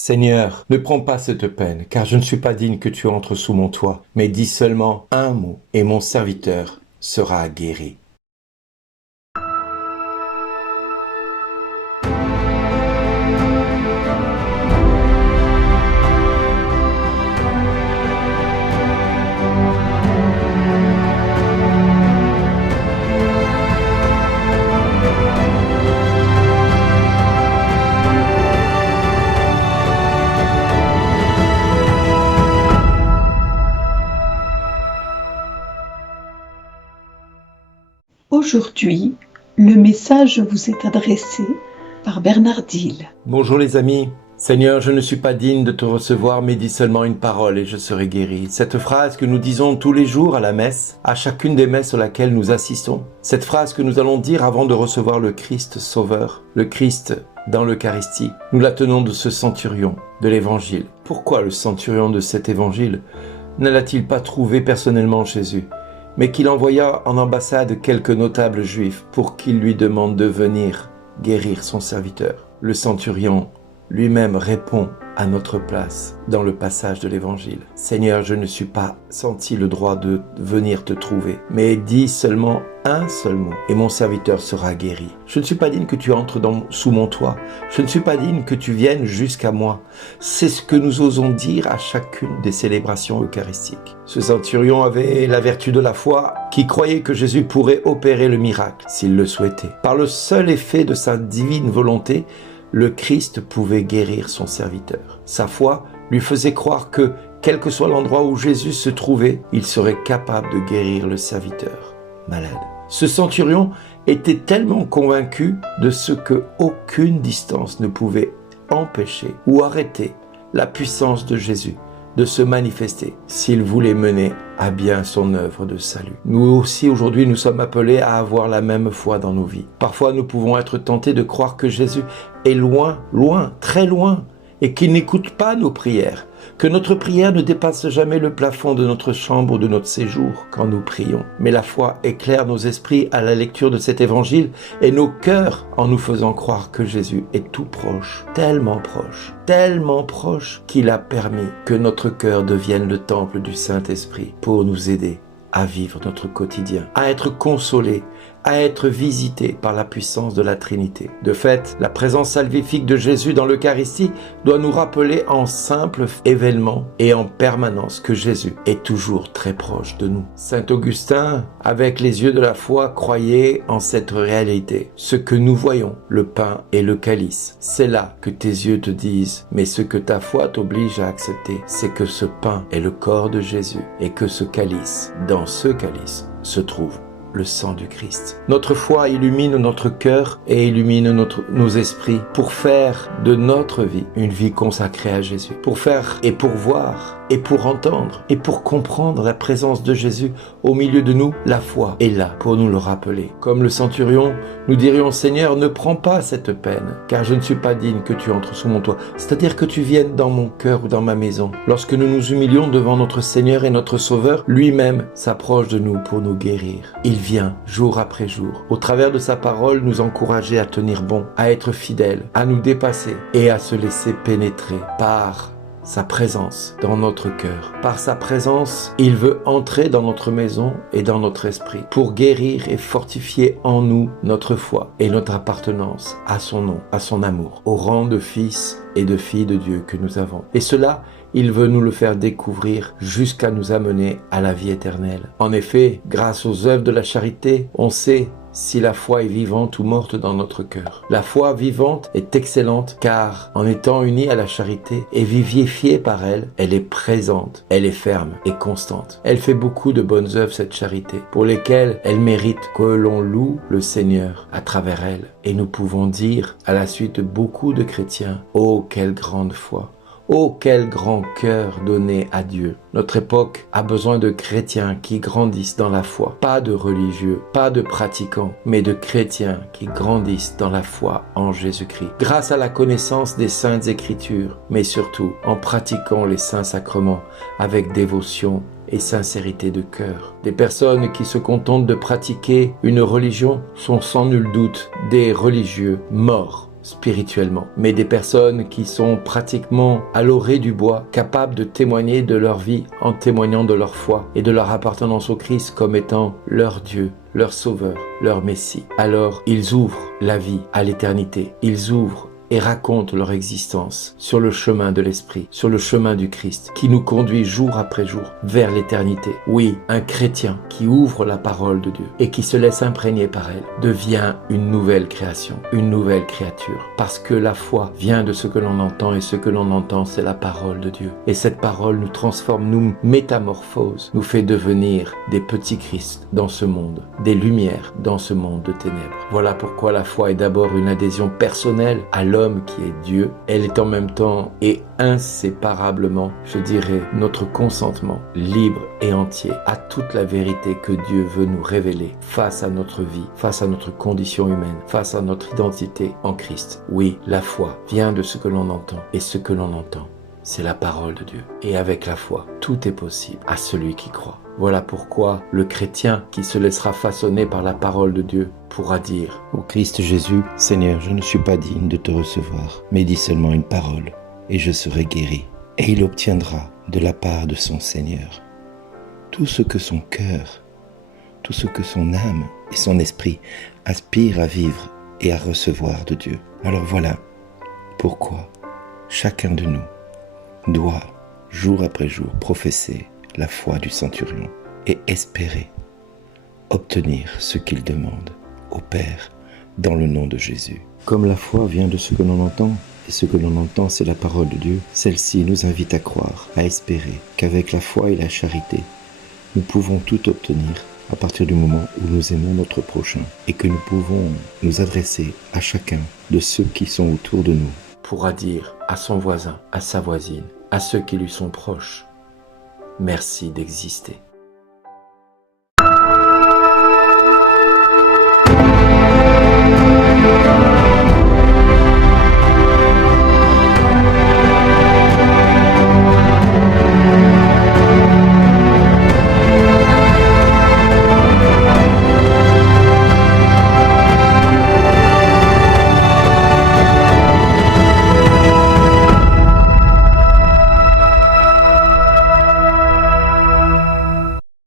Seigneur, ne prends pas cette peine, car je ne suis pas digne que tu entres sous mon toit, mais dis seulement un mot, et mon serviteur sera guéri. Aujourd'hui, le message vous est adressé par Bernard Dille. Bonjour les amis. Seigneur, je ne suis pas digne de te recevoir, mais dis seulement une parole et je serai guéri. Cette phrase que nous disons tous les jours à la messe, à chacune des messes à laquelle nous assistons. Cette phrase que nous allons dire avant de recevoir le Christ Sauveur, le Christ dans l'Eucharistie. Nous la tenons de ce centurion de l'Évangile. Pourquoi le centurion de cet Évangile ne l'a-t-il pas trouvé personnellement Jésus, mais qu'il envoya en ambassade quelques notables juifs pour qu'ils lui demandent de venir guérir son serviteur? Le centurion lui-même répond à notre place dans le passage de l'Évangile. Seigneur, je ne suis pas senti le droit de venir te trouver, mais dis seulement un seul mot et mon serviteur sera guéri. Je ne suis pas digne que tu entres sous mon toit. Je ne suis pas digne que tu viennes jusqu'à moi. C'est ce que nous osons dire à chacune des célébrations eucharistiques. Ce centurion avait la vertu de la foi qui croyait que Jésus pourrait opérer le miracle s'il le souhaitait. Par le seul effet de sa divine volonté, le Christ pouvait guérir son serviteur. Sa foi lui faisait croire que, quel que soit l'endroit où Jésus se trouvait, il serait capable de guérir le serviteur malade. Ce centurion était tellement convaincu de ce que aucune distance ne pouvait empêcher ou arrêter la puissance de Jésus de se manifester s'il voulait mener à bien son œuvre de salut. Nous aussi aujourd'hui nous sommes appelés à avoir la même foi dans nos vies. Parfois nous pouvons être tentés de croire que Jésus est loin, loin, très loin, et qu'il n'écoute pas nos prières, que notre prière ne dépasse jamais le plafond de notre chambre ou de notre séjour quand nous prions. Mais la foi éclaire nos esprits à la lecture de cet évangile et nos cœurs en nous faisant croire que Jésus est tout proche, tellement proche qu'il a permis que notre cœur devienne le temple du Saint-Esprit pour nous aider à vivre notre quotidien, à être consolés, à être visités par la puissance de la Trinité. De fait, la présence salvifique de Jésus dans l'Eucharistie doit nous rappeler en simple événement et en permanence que Jésus est toujours très proche de nous. Saint Augustin, avec les yeux de la foi, croyait en cette réalité. Ce que nous voyons, le pain et le calice, c'est là que tes yeux te disent, mais ce que ta foi t'oblige à accepter, c'est que ce pain est le corps de Jésus et que ce calice, dans ce calice, se trouve le sang du Christ. Notre foi illumine notre cœur et illumine nos esprits pour faire de notre vie une vie consacrée à Jésus. Pour faire et pour voir et pour entendre et pour comprendre la présence de Jésus au milieu de nous, la foi est là pour nous le rappeler. Comme le centurion, nous dirions: Seigneur, ne prends pas cette peine, car je ne suis pas digne que tu entres sous mon toit. C'est-à-dire que tu viennes dans mon cœur ou dans ma maison. Lorsque nous nous humilions devant notre Seigneur et notre Sauveur, lui-même s'approche de nous pour nous guérir. Il vient jour après jour, au travers de sa parole, nous encourager à tenir bon, à être fidèles, à nous dépasser et à se laisser pénétrer par sa présence dans notre cœur. Par sa présence, il veut entrer dans notre maison et dans notre esprit pour guérir et fortifier en nous notre foi et notre appartenance à son nom, à son amour, au rang de fils et de filles de Dieu que nous avons. Et cela, il veut nous le faire découvrir jusqu'à nous amener à la vie éternelle. En effet, grâce aux œuvres de la charité, on sait si la foi est vivante ou morte dans notre cœur. La foi vivante est excellente car, en étant unie à la charité et vivifiée par elle, elle est présente, elle est ferme et constante. Elle fait beaucoup de bonnes œuvres, cette charité, pour lesquelles elle mérite que l'on loue le Seigneur à travers elle. Et nous pouvons dire, à la suite de beaucoup de chrétiens, « Oh, quelle grande foi !» Oh, quel grand cœur donné à Dieu. Notre époque a besoin de chrétiens qui grandissent dans la foi. Pas de religieux, pas de pratiquants, mais de chrétiens qui grandissent dans la foi en Jésus-Christ. Grâce à la connaissance des Saintes Écritures, mais surtout en pratiquant les saints sacrements avec dévotion et sincérité de cœur. Des personnes qui se contentent de pratiquer une religion sont sans nul doute des religieux morts spirituellement, mais des personnes qui sont pratiquement à l'orée du bois, capables de témoigner de leur vie en témoignant de leur foi et de leur appartenance au Christ comme étant leur Dieu, leur Sauveur, leur Messie. Alors, ils ouvrent la vie à l'éternité. Ils ouvrent et racontent leur existence sur le chemin de l'Esprit, sur le chemin du Christ, qui nous conduit jour après jour vers l'éternité. Oui, un chrétien qui ouvre la parole de Dieu et qui se laisse imprégner par elle devient une nouvelle création, une nouvelle créature. Parce que la foi vient de ce que l'on entend, et ce que l'on entend, c'est la parole de Dieu. Et cette parole nous transforme, nous métamorphose, nous fait devenir des petits Christ dans ce monde, des lumières dans ce monde de ténèbres. Voilà pourquoi la foi est d'abord une adhésion personnelle à l'homme qui est Dieu. Elle est en même temps et inséparablement, je dirais, notre consentement libre et entier à toute la vérité que Dieu veut nous révéler face à notre vie, face à notre condition humaine, face à notre identité en Christ. Oui, la foi vient de ce que l'on entend, et ce que l'on entend, c'est la parole de Dieu. Et avec la foi, tout est possible à celui qui croit. Voilà pourquoi le chrétien qui se laissera façonner par la parole de Dieu pourra dire au Christ Jésus, Seigneur, je ne suis pas digne de te recevoir, mais dis seulement une parole, et je serai guéri. Et il obtiendra de la part de son Seigneur tout ce que son cœur, tout ce que son âme et son esprit aspirent à vivre et à recevoir de Dieu. Alors voilà pourquoi chacun de nous doit, jour après jour, professer la foi du centurion et espérer obtenir ce qu'il demande au Père dans le nom de Jésus. Comme la foi vient de ce que l'on entend, et ce que l'on entend c'est la parole de Dieu, celle-ci nous invite à croire, à espérer qu'avec la foi et la charité, nous pouvons tout obtenir à partir du moment où nous aimons notre prochain et que nous pouvons nous adresser à chacun de ceux qui sont autour de nous. Pourra dire à son voisin, à sa voisine, à ceux qui lui sont proches, merci d'exister.